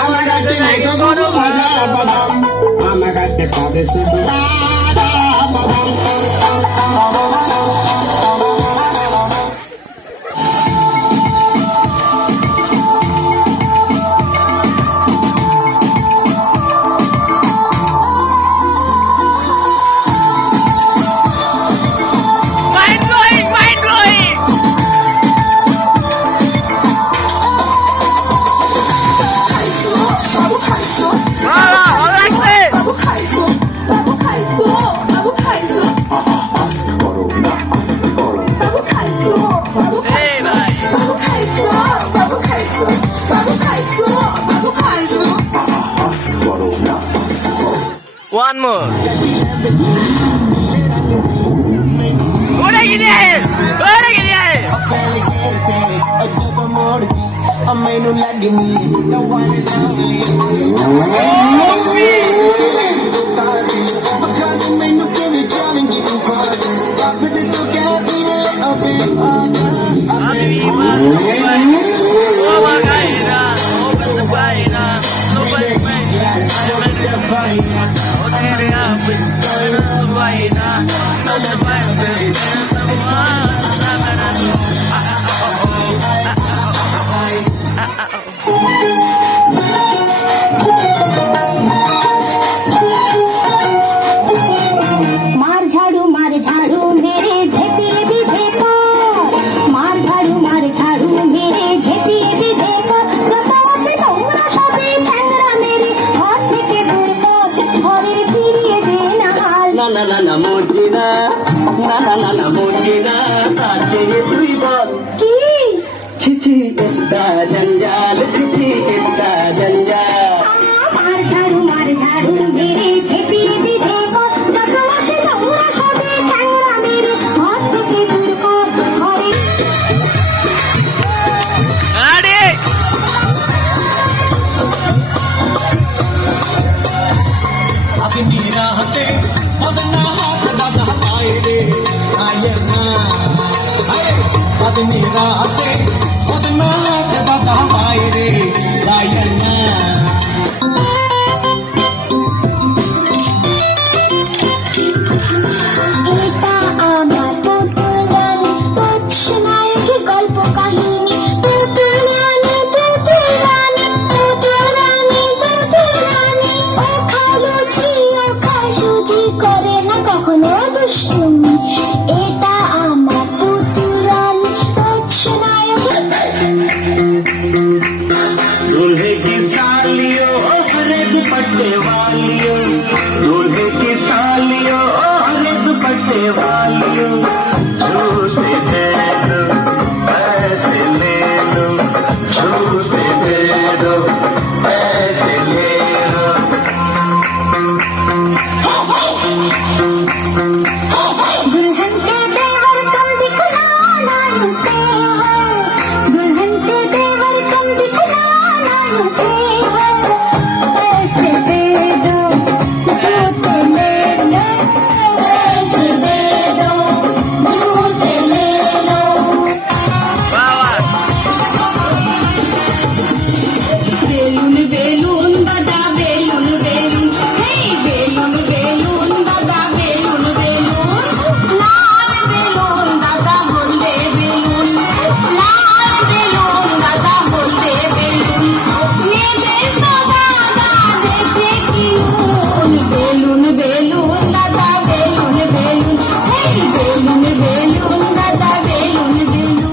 আমার কাছে নাই তো কোনো মজা বাদাম, আমার কাছে পাবে শুধু বাদাম। One more. Udah gini aja. Udah gini aja. मार झाड़ू मेरे झेपी विधे पर, मार झाड़ू मेरे झेपी विधे पर, गतवाचे তোমরা সবে ঠ্যাংরা মেরে ঘর থেকে দূর কর, ঘরে ফিরিয়ে দে না হাল। না না না না মর্জিনা, না না না না মর্জিনা, তার চেয়ে তুই বল কি ছিছি একটা জঞ্জাল, ছিছি একটা জঞ্জাল। मार झाड़ू मेरे झेपी विधे पर, गतवाचे তোমরা সবে ঠ্যাংরা মেরে ঘর থেকে দূর কর, ঘরে Ready? সাথে মেরা হতে বদনা হাত বাধা পায়ে রে সায়না, সাথে মেরা হতে বদনা হাত বাধা পায়ে রে সায়না। এটা আমার পুতুল রানী, হচ্ছে নায়ক গল্প কাহিনী। পুতুল রানী, পুতুল রানী, পুতুল রানী, পুতুল রানী। ও খায় লুচি, ও খায় সুজি, করে না কখনো দুষ্টুমি। এটা আমার পুতুল রানী, হচ্ছে নায়ক। दूल्हे की सालियों रे दुपट्टे वालियों, दूल्हे की सालियों रे दुपट्टे वालियों, छूते दे दो पैसे ले लो, छूते दे दो पैसे ले लो। दुल्हन के देवर तुम दिखला ना लुटे हो, दुल्हन के देवर तुम दिखला ना लुटे हो। पैसे दे दो, जूते ले लो, पैसे दे दो, जूते ले लो। Bawah. বেলুন বেলুন বাজা বেলুন বেলুন, হেই বেলুন বেলুন বাজা বেলুন বেলুন। লাল বেলুন দাদা বলবে বেলুন, লাল বেলুন দাদা বলবে বেলুন। নেবে তো দাদা দেবে কিউন, বেলুন বেলুন দাদা বেলুন বেলুন, হেই বেলুন বেলুন দাদা বেলুন বেলুন।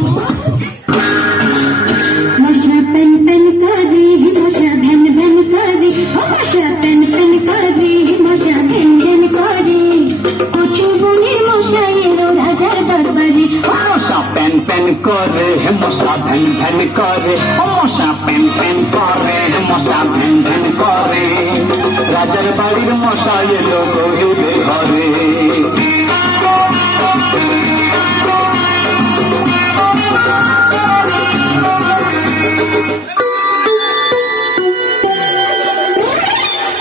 मशा पेन पेन कर रही, मशा धन धन कर रही, मशा पेन पेन कर रही, मशा धन धन कर रही। कुछ बुने मशा ये रो राजार दरबारी। মশা প্যান প্যান করে মশা ভ্যান ভ্যান করে, মশা প্যান প্যান করে মশা ভ্যান ভ্যান করে, রাজার বাড়ির মশা এলো গভীরে ঘরে।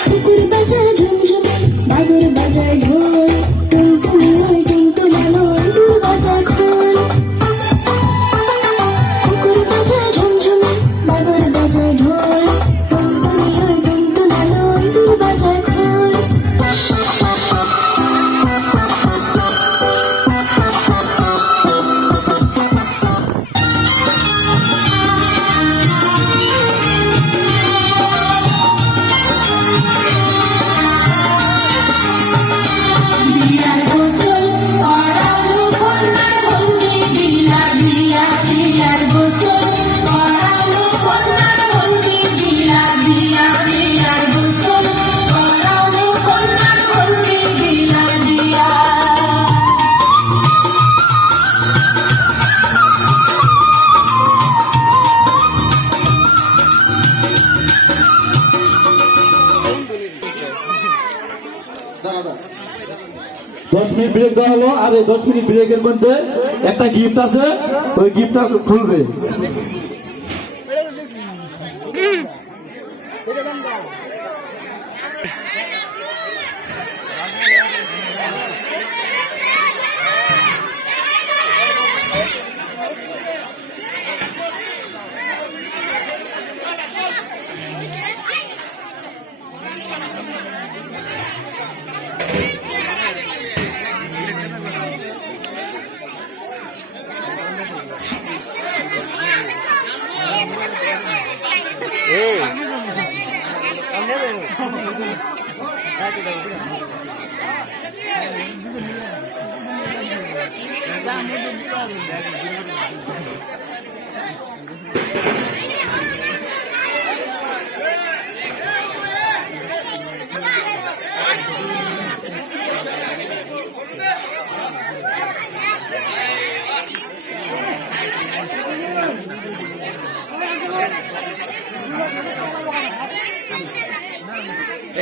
कुकुर बाजार झुमझुम, बादुर बाजार ढोल, टुनटुनी ओय टुनटुनालो, अंकुर बाजार खोल। कुकुर बाजार झुमझुम, बादुर बाजार ढोल, 10 মিনিট ব্রেক দেওয়া হলো, আর এই 10 মিনিট ব্রেকের মধ্যে একটা গিফট আছে, ওই গিফটটা খুলবে।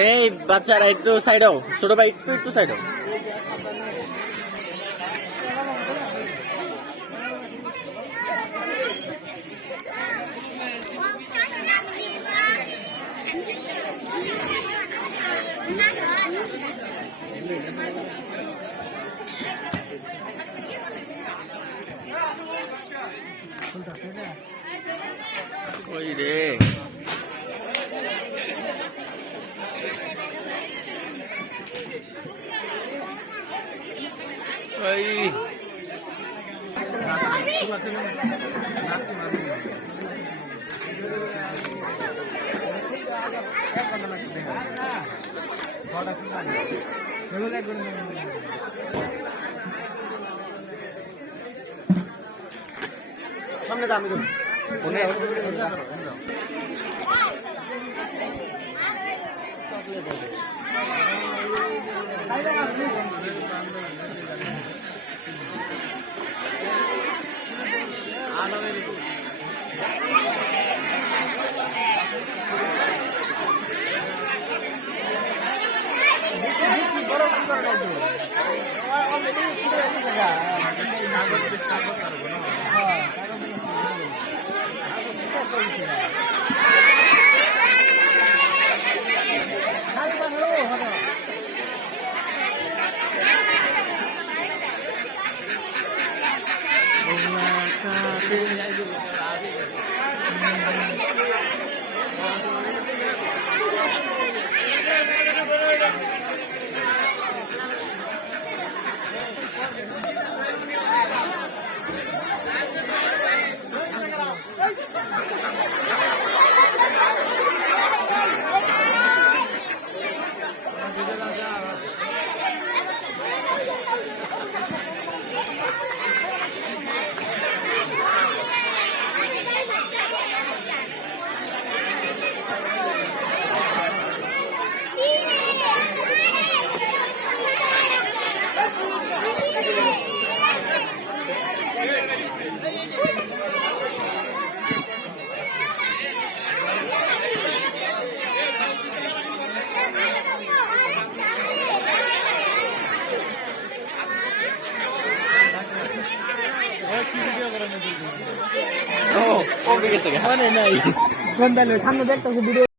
এই বাচ্চারা একটু সাইড হও, ছোট ভাই একটু সাইড হও। ওই রে ওই সামনে দাম ও গেছে মানে নাই কোন দালে সামনে দেখতেছে ভিডিও